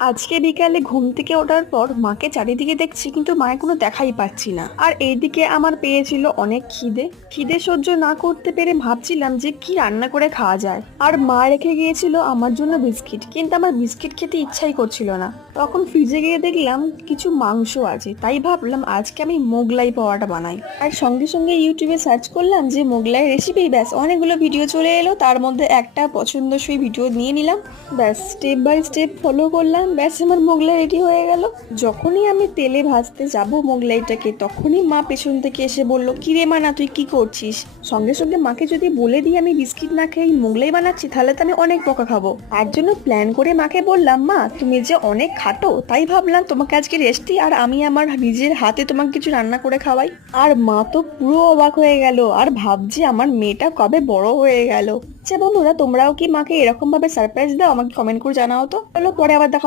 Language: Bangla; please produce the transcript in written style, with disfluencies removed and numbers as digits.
আজকে বিকালে ঘুম থেকে ওঠার পর মাকে চারিদিকে দেখছি, কিন্তু মায়ের কোনো দেখাই পাচ্ছি না। আর এইদিকে আমার পেয়েছিল অনেক খিদে। খিদে সহ্য না করতে পেরে ভাবছিলাম যে কি রান্না করে খাওয়া যায়। আর মা রেখে গিয়েছিল আমার জন্য বিস্কিট, কিন্তু আমার বিস্কিট খেতে ইচ্ছাই করছিল না। তখন ফ্রিজে গিয়ে দেখলাম কিছু মাংস আছে, তাই ভাবলাম আজকে আমি মোগলাই পরোটা বানাই। আর সঙ্গে সঙ্গে ইউটিউবে সার্চ করলাম যে মোগলাই রেসিপি, ব্যাস অনেকগুলো ভিডিও চলে এলো, তার মধ্যে একটা পছন্দসই ভিডিও নিয়ে নিলাম। ব্যাস স্টেপ বাই স্টেপ ফলো করলাম, ব্যাস আমার মোগলাই রেডি হয়ে গেল। যখনই আমি তেলে ভাজতে যাব মোগলাইটাকে, তখনই মা পেছন থেকে এসে বলল, কি রে মানা, তুই কি করছিস? সঙ্গে সঙ্গে মাকে যদি বলে দিই আমি বিস্কিট না খেয়ে মোগলাই বানাচ্ছি, তাহলে তো আমি অনেক বকা খাবো। তার জন্য প্ল্যান করে মাকে বললাম, মা তুমি যে অনেক খাটো, তাই ভাবলাম তোমাকে আজকে রেস্ট দিই, আর আমি আমার নিজের হাতে তোমাকে কিছু রান্না করে খাওয়াই। আর মা তো পুরো অবাক হয়ে গেল, আর ভাবছি আমার মেয়েটা কবে বড় হয়ে গেল। আচ্ছা বন্ধুরা, তোমরাও কি মাকে এরকম ভাবে সারপ্রাইজ দাও? আমাকে কমেন্ট করে জানাও তো। চলো, পরে আবার দেখা হবে।